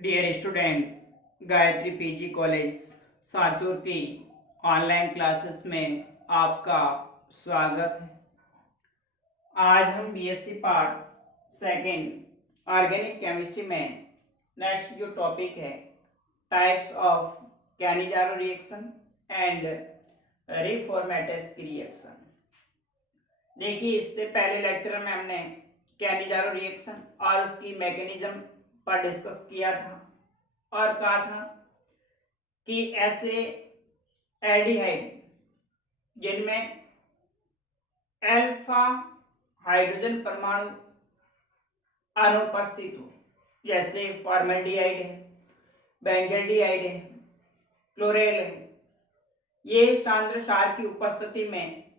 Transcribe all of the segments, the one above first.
Dear student, Gayatri PG college Sanchore की online classes में आपका स्वागत है। आज हम BSc part second organic chemistry में नेक्स्ट जो टॉपिक है types of Cannizzaro reaction and Reformatsky की रिएक्शन। देखिए, इससे पहले लेक्चर में हमने कैनिजारो रिएक्शन और उसकी मैकेनिज्म पर डिस्कस किया था और कहा था कि ऐसे एल्डिहाइड जिनमें अल्फा हाइड्रोजन परमाणु अनुपस्थित हो, जैसे फॉर्मल्डिहाइड है, बेंजल्डिहाइड है, क्लोरेल है, ये सांद्र क्षार की उपस्थिति में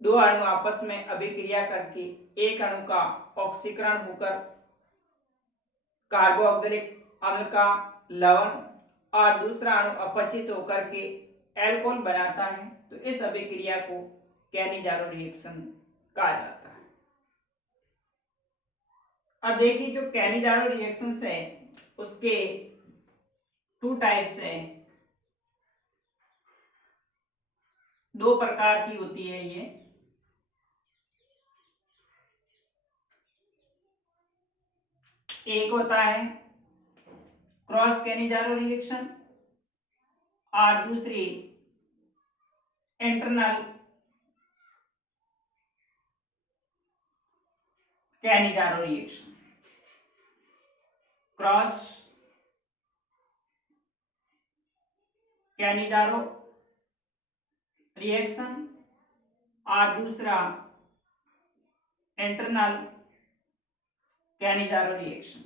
दो अणु आपस में अभिक्रिया करके एक अणु का ऑक्सीकरण होकर कार्बोक्सिलिक अम्ल का लवण और दूसरा अणु अपचित होकर के एल्कोहल बनाता है, तो इस अभिक्रिया को कैनिजारो रिएक्शन कहा जाता है। अब देखिए, जो कैनिजारो रिएक्शंस है उसके टू टाइप्स हैं, दो प्रकार की होती है ये। एक होता है क्रॉस कैनिजारो रिएक्शन और दूसरी internal Cannizzaro reaction. Cross Cannizzaro reaction और दूसरा इंटरनल कैनिजारो रिएक्शन।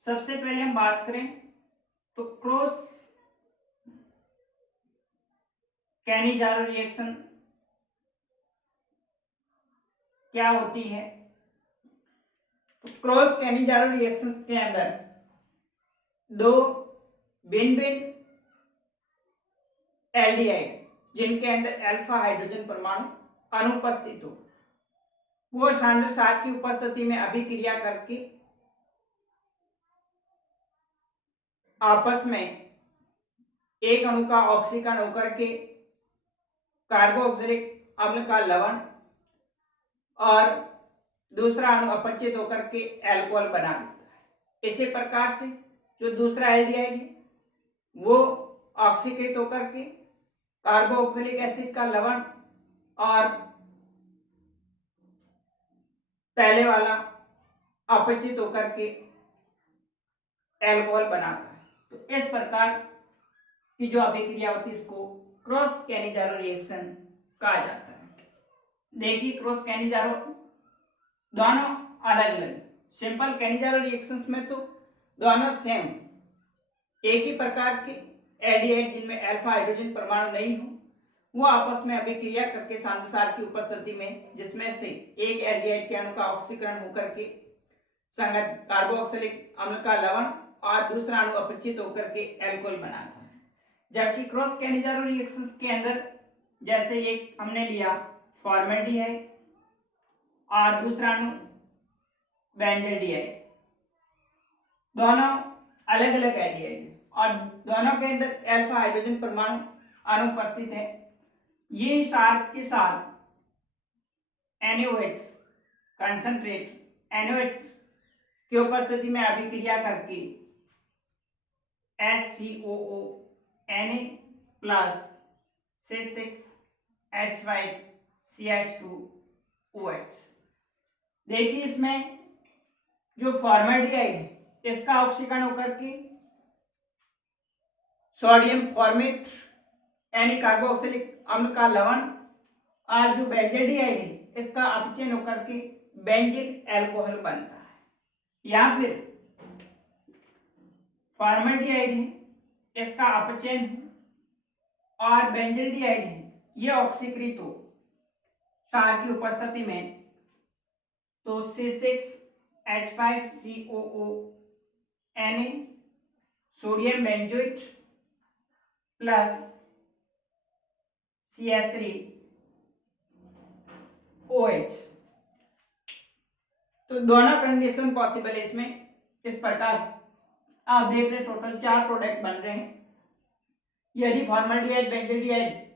सबसे पहले हम बात करें तो क्रॉस कैनिजारो रिएक्शन क्या होती है। तो क्रॉस कैनिजारो रिएक्शंस के अंदर दो भिन्न भिन्न एल्डिहाइड जिनके अंदर अल्फा हाइड्रोजन परमाणु अनुपस्थित हो, वो सांद्र क्षार की उपस्थिति में अभिक्रिया करके आपस में एक अणु का ऑक्सीकरण होकर के कार्बोक्सिलिक अम्ल का लवण और दूसरा अणु अपचित होकर के एल्कोहल बना देता है। इसी प्रकार से जो दूसरा एल्डिहाइड है वो ऑक्सीकृत होकर के कार्बोक्सिलिक एसिड का लवण और पहले वाला अपचित होकर के एल्कोहल बनाता है। तो इस प्रकार की जो अभिक्रिया होती है इसको क्रॉस कैनिजारो रिएक्शन कहा जाता है। देखिए, क्रॉस कैनिजारो दोनों अलग अलग, सिंपल कैनिजारो रिएक्शंस में तो दोनों सेम एक ही प्रकार के एल्डिहाइड जिनमें अल्फा हाइड्रोजन परमाणु नहीं हो, वो आपस में अभिक्रिया करके सांद्र क्षार की उपस्थिति में जिसमें से एक एल्डिहाइड के अणु का ऑक्सीकरण होकर के संगत कार्बोक्सिलिक अम्ल का लवण और दूसरा अणु अपचित होकर के एल्कोहल बनाता है। जबकि क्रॉस कैनिजारो रिएक्शंस के अंदर जैसे एक हमने लिया फॉर्मल्डिहाइड और दूसरा अणु बेंजल्डिहाइड, दोनों अलग अलग एल्डिहाइड और दोनों के अंदर अल्फा हाइड्रोजन परमाणु अनुपस्थित है। ये क्षार के साथ NaOH कंसंट्रेट NaOH की उपस्थिति में अभिक्रिया करके HCOO Na प्लस C6H5CH2OH। देखिए, इसमें जो फॉर्मल्डिहाइड है इसका ऑक्सीकरण होकर के सोडियम फॉर्मेट यानी कार्बोक्सिलिक अम्ल का लवण और जो बेंजल्डिहाइड है इसका अपचयन होकर के बेंजीन एल्कोहल बनता है। या फिर फॉर्मल्डिहाइड है इसका अपचयन और बेंजल्डिहाइड है यह ऑक्सीकृत हो क्षार की उपस्थिति में, तो C6H5COO Na sodium benzoate plus CH3OH। तो दोनों कंडीशन पॉसिबल है इसमें इस प्रकार आप देख रहे टोटल 4 प्रोडक्ट बन रहे हैं। यदि फॉर्मल्डिहाइड बेंजल्डिहाइड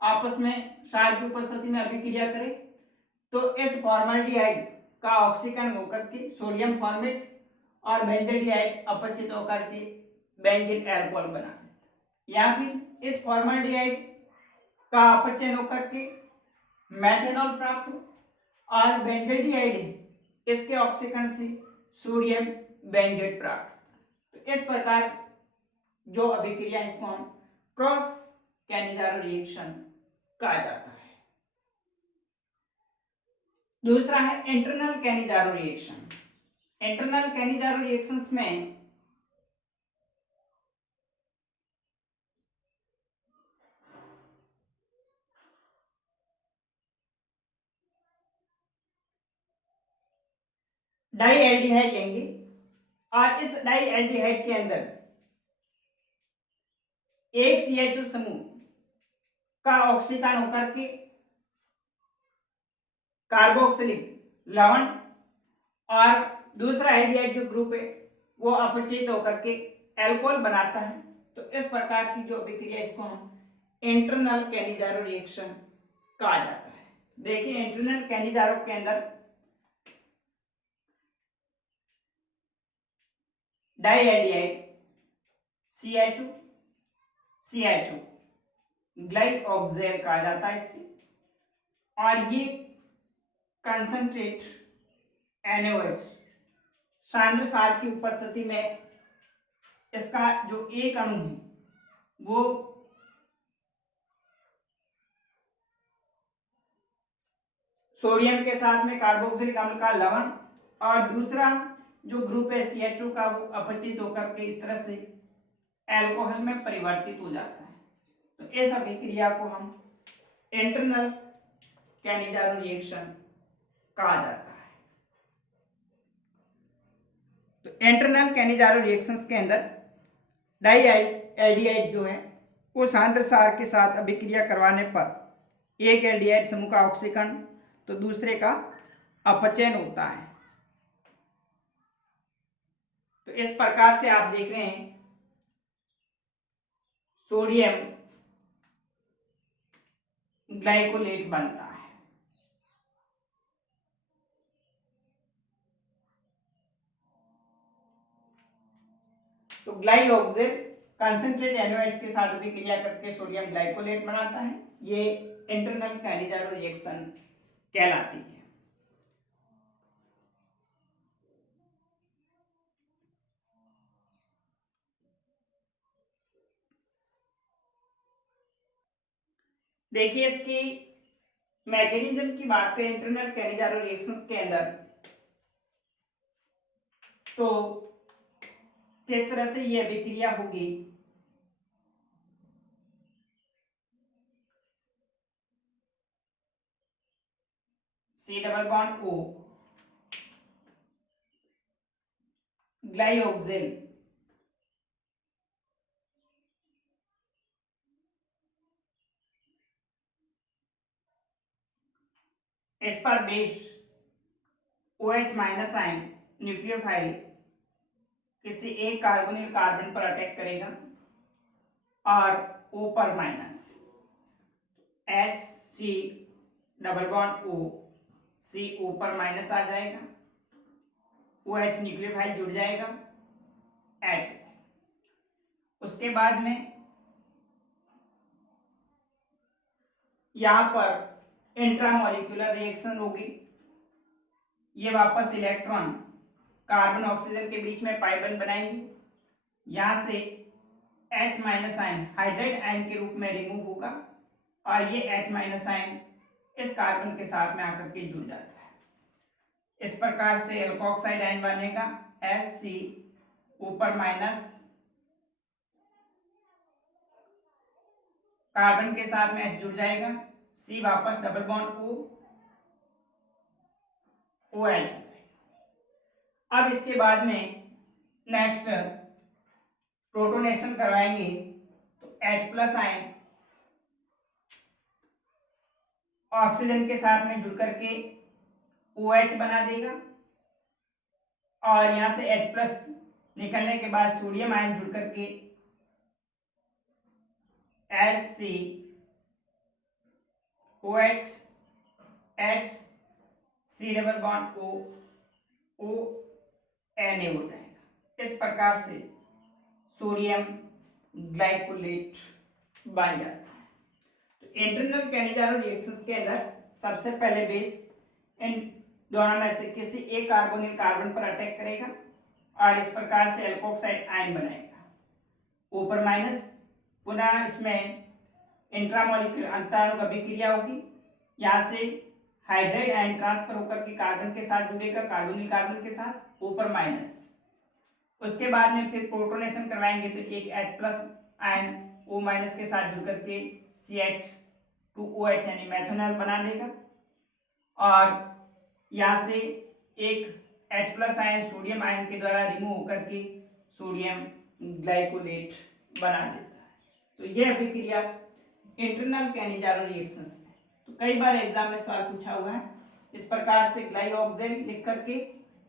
आपस में क्षार की उपस्थिति में अभिक्रिया करें तो इस फॉर्मल्डिहाइड का ऑक्सीकरण होकर के सोडियम फॉर्मेट और बेंजल्डिहाइड अपचित होकर के बेंजीन अल्कोहल बना देता है। या फिर इस फॉर्मल्डिहाइड का अपचयन होकर के मेथनॉल प्राप्त हो और बेंजल्डिहाइड है इसके ऑक्सीकरण से सोडियम बेंजेट प्राप्त। तो इस प्रकार जो अभिक्रिया इसको हम क्रॉस कैनिजारो रिएक्शन कहा जाता है। दूसरा है internal Cannizzaro reaction. Internal Cannizzaro reactions में डाई एल्डिहाइड लेंगे और इस डाई एल्डिहाइड के अंदर एक CHO समूह का ऑक्सीकरण होकर के कार्बोक्सिलिक लवण और दूसरा एल्डिहाइड जो ग्रुप है वो अपचित होकर के अल्कोहल बनाता है। तो इस प्रकार की जो अभिक्रिया इसको हम इंटरनल कैनिजारो रिएक्शन कहा जाता है। देखिए इंटरनल कैनिजारो के अंदर डाई एल्डिहाइड CHO CHO ग्लाइऑक्सेल कहा जाता है इससे, और ये कंसंट्रेट NaOH सांद्र क्षार की उपस्थिति में इसका जो एक अणु है वो सोडियम के साथ में कार्बोक्सिलिक अम्ल का लवण और दूसरा जो ग्रुप है CHO का वो अपचित होकर के इस तरह से अल्कोहल में परिवर्तित हो जाता है। तो इस अभिक्रिया को हम इंटरनल कैनिजारो रिएक्शन कहा जाता है। तो इंटरनल कैनिजारो रिएक्शंस के अंदर डाई एल्डिहाइड जो है वो सांद्र क्षार के साथ अभिक्रिया करवाने पर एक एल्डिहाइड समूह का ऑक्सीकरण तो दूसरे का अपचयन होता है। तो इस प्रकार से आप देख रहे हैं सोडियम ग्लाइकोलेट बनता है। तो ग्लाइऑक्सेल कंसंट्रेट NaOH के साथ अभिक्रिया करके सोडियम ग्लाइकोलेट बनाता है। ये इंटरनल कैनिजारो रिएक्शन कहलाती है। देखिए इसकी मैकेनिज्म की बात करें इंटरनल कैनिजारो रिएक्शंस के अंदर तो किस तरह से ये अभिक्रिया होगी। C डबल बॉन्ड O ग्लाइऑक्सेल इस पर base OH minus ion nucleophile किसी एक कार्बोनिल कार्बन पर अटैक करेगा और O पर minus HC double bond O C O पर माइनस आ जाएगा, OH न्यूक्लियोफाइल जुड़ जाएगा H। उसके बाद में यहां पर इंट्रामोलिक्यूलर रिएक्शन होगी। ये वापस इलेक्ट्रॉन कार्बन ऑक्सीजन के बीच में पाई बॉन्ड बनाएंगे। यहां से H minus ion hydride ion के रूप में रिमूव होगा और ये H माइनस आयन इस कार्बन के साथ में आकर के जुड़ जाता है। इस प्रकार से एल्कोक्साइड आयन बनेगा HC ऊपर माइनस कार्बन के साथ में H जुड़ जाएगा, C वापस डबल बॉन्ड O OH। अब इसके बाद में नेक्स्ट प्रोटोनेशन करवाएंगे तो H प्लस आयन ऑक्सीजन के साथ में जुड़ करके OH बना देगा और यहां से H प्लस निकलने के बाद सोडियम आयन जुड़ करके Hl OH H C double bond O O Na हो जाएगा। इस प्रकार से सोडियम ग्लाइकोलेट बन जाता है। तो इंटरनल कैनिजारो रिएक्शंस के अंदर सबसे पहले बेस इन दोनों में से किसी एक कार्बोनिल कार्बन पर अटैक करेगा और इस प्रकार से एल्कोक्साइड आयन बनाएगा। ऊपर माइनस, पुनः इसमें इंट्रामोलिक्यूलर अंतःअणु अभिक्रिया होगी। यहाँ से हाइड्राइड आयन ट्रांसफर होकर के कार्बन के साथ जुड़ेगा, कार्बोनिल कार्बन के साथ, ऊपर माइनस। उसके बाद में फिर प्रोटोनेशन करवाएंगे तो एक H plus ion O minus के साथ जुड़ करके CH2OH यानी मेथनॉल बना देगा और यहाँ से एक H plus ion sodium ion के द्वारा रिमूव होकर के सोडियम ग्लाइकोलेट बना देता है। तो यह अभिक्रिया इंटरनल कैनिजारो रिएक्शंस है। तो कई बार एग्जाम में सवाल पूछा हुआ है। इस प्रकार से ग्लाइऑक्सिल लिख करके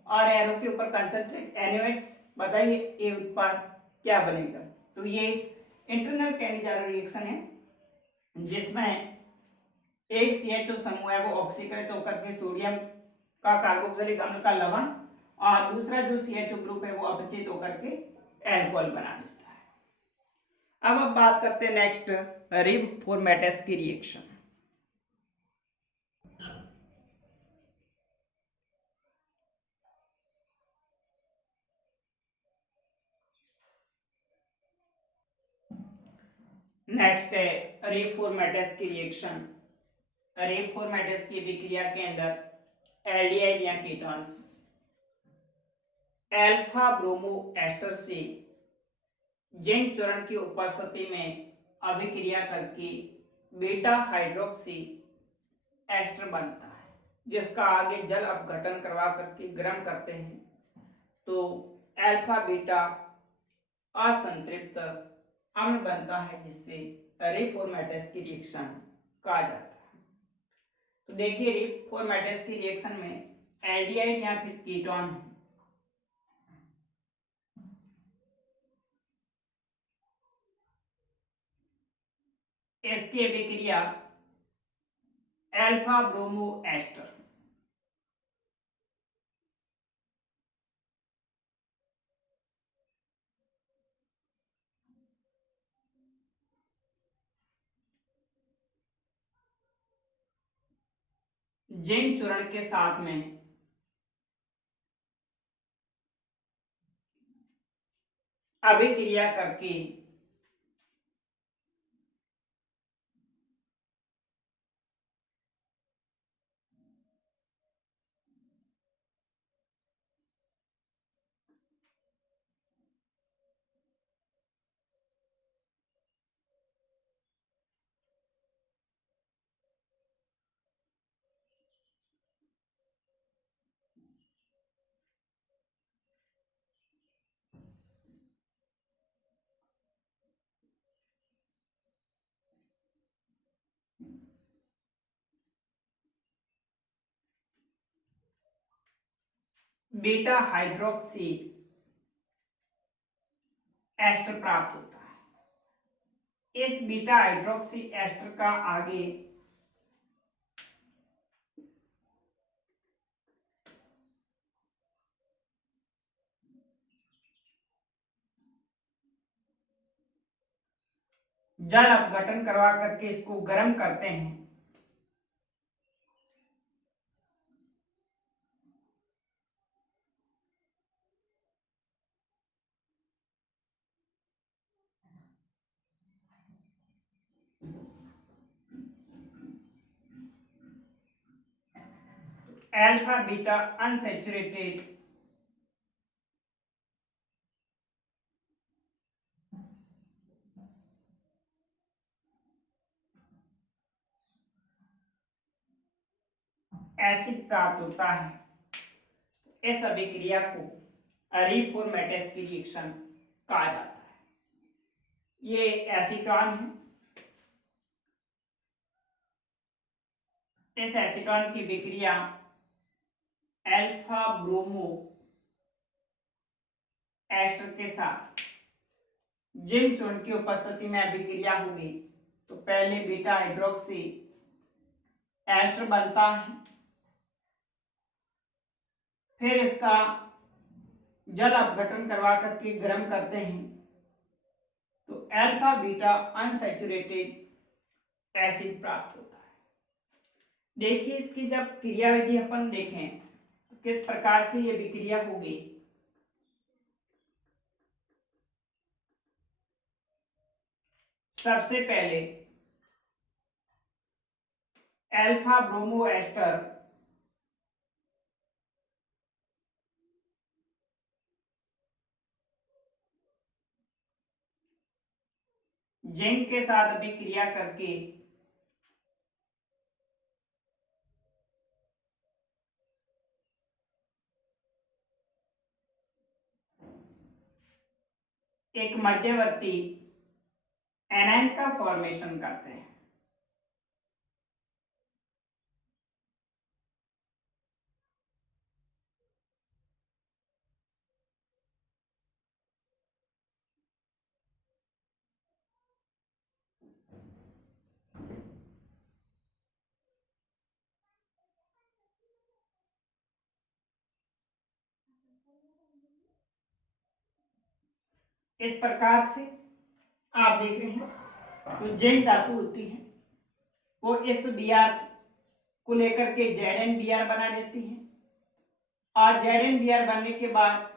और एरो के ऊपर कंसंट्रेट NaOH, बताइए ये उत्पाद क्या बनेगा। तो ये इंटरनल कैनिजारो रिएक्शन है जिसमें एक CHO समूह है वो ऑक्सीकृत होकर के सोडियम का कार्बोक्सिलिक अम्ल का लवण और दूसरा जो CHO ग्रुप है वो अपचित होकर के एल्कोहल बना देता है। अब बात करते हैं नेक्स्ट रिबफॉर्मेटस की रिएक्शन। नेक्स्ट है रिबफॉर्मेटस की रिएक्शन। रिबफॉर्मेटस की अभिक्रिया के अंदर एल्डिहाइड या कीटोन्स अल्फा ब्रोमो एस्टर से जिंक चूर्ण की उपस्थिति में अभिक्रिया करके बीटा हाइड्रोक्सी एस्टर बनता है, जिसका आगे जल अपघटन करवा करके गर्म करते हैं तो अल्फा बीटा असंतृप्त अम्ल बनता है, जिससे रिबफॉर्मेटस की रिएक्शन कहा जाता है। तो देखिए रिबफॉर्मेटस की रिएक्शन में एल्डिहाइड या फिर कीटोन है। इसकी अभिक्रिया अल्फा ब्रोमो एस्टर, जिंक चूर्ण के साथ में अभिक्रिया करके बीटा हाइड्रोक्सी एस्टर प्राप्त होता है। इस बीटा हाइड्रोक्सी एस्टर का आगे जल अपघटन करवा करके इसको गर्म करते हैं अल्फा बीटा अनसैचुरेटेड एसिड प्राप्त होता है। इस अभिक्रिया को रिबफॉर्मेटस की रिएक्शन कहा जाता है। ये एसीटोन है। इस एसीटोन की अभिक्रिया अल्फा ब्रोमो एस्टर के साथ जिंक चूर्ण की उपस्थिति में अभिक्रिया होगी तो पहले बीटा हाइड्रोक्सी एस्टर बनता है, फिर इसका जल अपघटन करवा करके गर्म करते हैं तो अल्फा बीटा अनसैचुरेटेड एसिड प्राप्त होता है। देखिए इसकी जब क्रियाविधि अपन देखें तो किस प्रकार से ये विक्रिया होगी। सबसे पहले अल्फा ब्रोमो एस्टर जिंक के साथ अभिक्रिया करके एक मध्यवर्ती एनायन का फॉर्मेशन करते हैं। इस प्रकार से आप देख रहे हैं तो जिंक धातु होती है वो इस Br को लेकर के ZnBr बना देती है और ZnBr बनने के बाद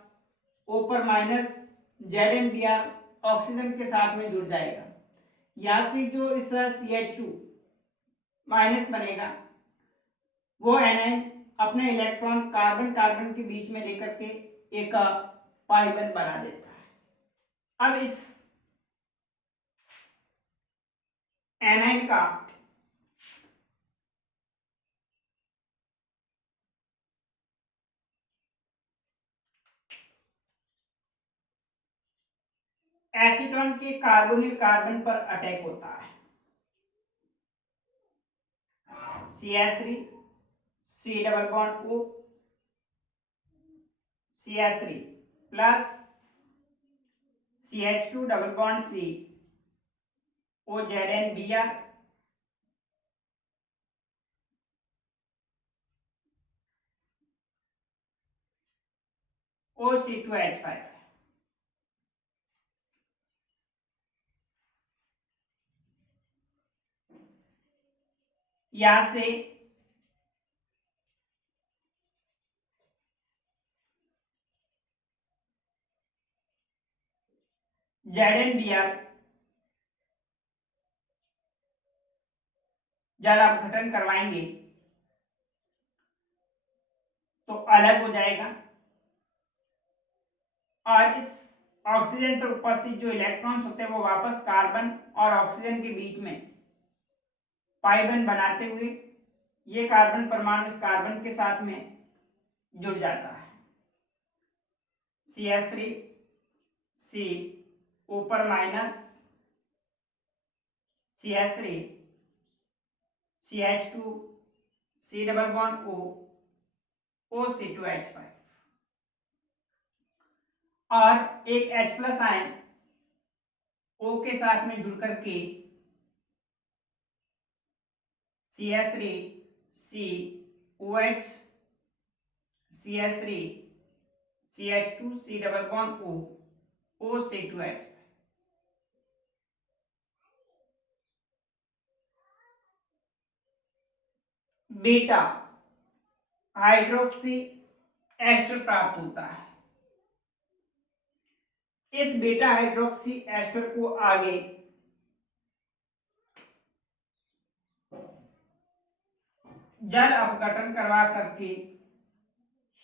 O पर माइनस ZnBr ऑक्सीजन के साथ में जुड़ जाएगा। यहाँ से जो इस CH2 माइनस बनेगा वो एनायन अपने इलेक्ट्रॉन कार्बन कार्बन के बीच में लेकर के एक पाई बंध बना देता है। अब इस एनायन का एसीटोन के कार्बोनिल कार्बन पर अटैक होता है। CH3 C double bond O CH3 plus CH2 double bond C O ZnBr OC2H5। यहां से ZnBr जल अपघटन करवाएंगे तो अलग हो जाएगा और इस ऑक्सीजन पर उपस्थित जो इलेक्ट्रॉन्स होते हैं वो वापस कार्बन और ऑक्सीजन के बीच में पाई बंध बनाते हुए ये कार्बन परमाणु इस कार्बन के साथ में जुड़ जाता है। CH3 C ऊपर minus CH3 CH2 C double bond O OC2H5 और एक H प्लस आयन O के साथ में जुड़ करके CH3 C OH CH3 CH2 C double bond O OC2H। Beta hydroxy ester प्राप्त होता है। इस बीटा हाइड्रोक्सी एस्टर को आगे जल अपघटन करवा करके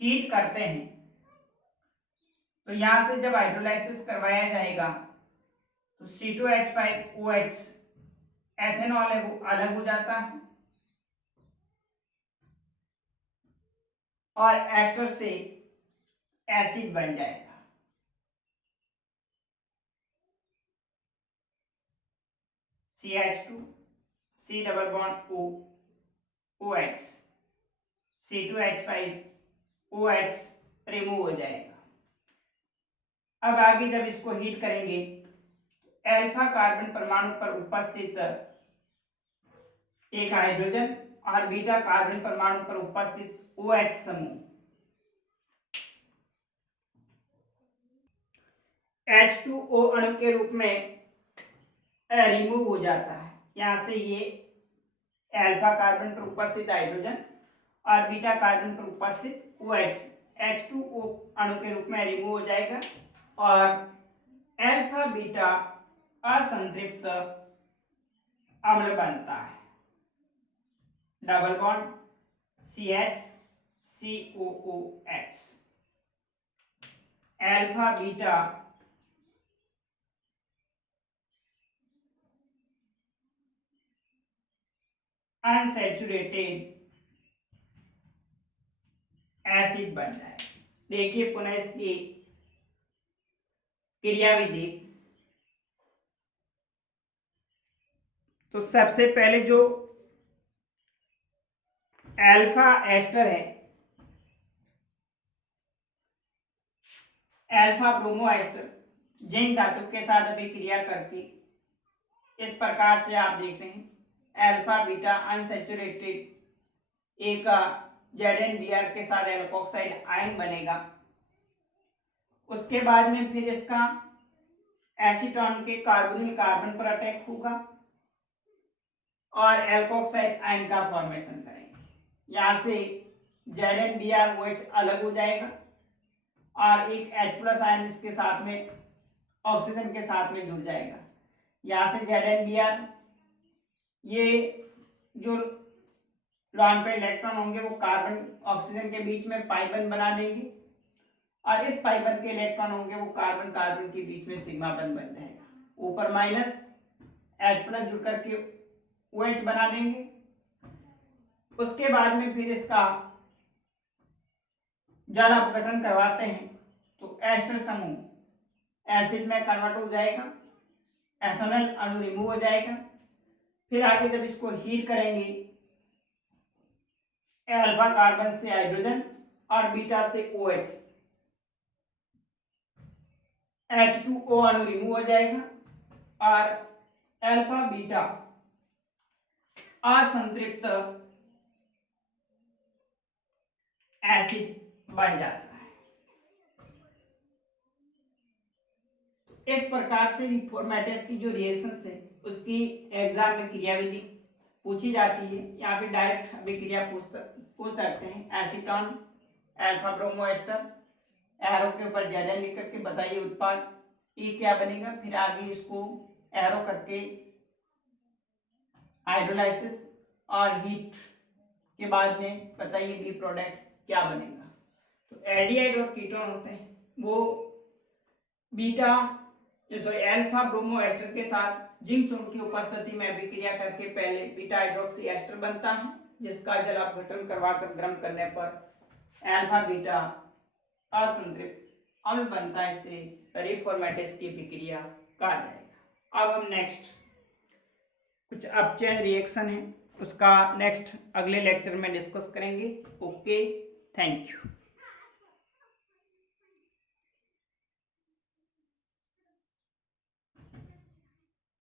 हीट करते हैं तो यहां से जब हाइड्रोलाइसिस करवाया जाएगा तो C2H5OH एथेनॉल है वो अलग हो जाता है और एस्टर से एसिड बन जाएगा। CH2 C double bond O OH C2H5OH remove हो जाएगा। अब आगे जब इसको हीट करेंगे, अल्फा कार्बन परमाणु पर उपस्थित एक हाइड्रोजन और बीटा कार्बन परमाणु पर उपस्थित OH समूह H2O अणु के रूप में रिमूव हो जाता है। यहां से ये अल्फा कार्बन पर उपस्थित हाइड्रोजन और बीटा कार्बन पर उपस्थित OH H2O अणु के रूप में रिमूव हो जाएगा और अल्फा बीटा असंतृप्त अम्ल बनता है। Double bond CH COOH alpha beta unsaturated acid बन जाए। देखिए पुनः इसकी क्रियाविधि। तो सबसे पहले जो अल्फा एस्टर है, अल्फा ब्रोमो एस्टर जिंक धातु के साथ अभिक्रिया करके इस प्रकार से आप देख रहे हैं अल्फा बीटा अनसैचुरेटेड एक ZnBr के साथ एल्कोक्साइड आयन बनेगा। उसके बाद में फिर इसका एसीटोन के कार्बोनिल कार्बन पर अटैक होगा और एल्कोक्साइड आयन का फॉर्मेशन करेंगे। यहाँ से ZnBrOH अलग हो जाएगा और एक H+ आयन इसके साथ में ऑक्सीजन के साथ में जुड़ जाएगा। यहाँ से ZnBr ये जो लॉन पेयर इलेक्ट्रॉन होंगे वो कार्बन ऑक्सीजन के बीच में पाई बंध बना देंगे और इस पाई बंध के इलेक्ट्रॉन होंगे वो कार्बन कार्बन के बीच में सिग्मा बंध बन जाएगा। ऊपर माइनस H+ जुड़ करके OH बना देंगे। उसके बाद में फिर इसका जल अपघटन करवाते हैं तो एस्टर समूह एसिड में कन्वर्ट हो जाएगा, एथेनॉल अणु रिमूव हो जाएगा। फिर आगे जब इसको हीट करेंगे अल्फा कार्बन से हाइड्रोजन और बीटा से OH H2O अणु रिमूव हो जाएगा और अल्फा बीटा असंतृप्त एसिड बन जाता है। इस प्रकार से रिफॉर्मेटिस की जो रिएक्शंस है उसकी एग्जाम में क्रियाविधि पूछी जाती है। यहाँ पे डायरेक्ट अभिक्रिया पूछ सकते हैं। Acetone alpha bromo ester, arrow के ऊपर Zn लिख करके बताइए उत्पाद E क्या बनेगा। फिर आगे इसको एरो करके हाइड्रोलाइसिस और हीट के बाद में बताइए बी प्रोडक्ट क्या बनेगा। तो एल्डिहाइड और कीटोन होते हैं वो बीटा अल्फा ब्रोमो एस्टर के साथ जिंक चूर्ण की उपस्थिति में अभिक्रिया करके पहले बीटा हाइड्रोक्सी एस्टर बनता है जिसका जल अपघटन करवाकर गर्म करने पर अल्फा बीटा असंतृप्त अम्ल बनता है। इसे रिफॉर्मेटिस की अभिक्रिया कहा जाएगा। अब हम नेक्स्ट कुछ अपचयन रिएक्शन है उसका नेक्स्ट अगले लेक्चर में डिस्कस करेंगे। Okay, thank you.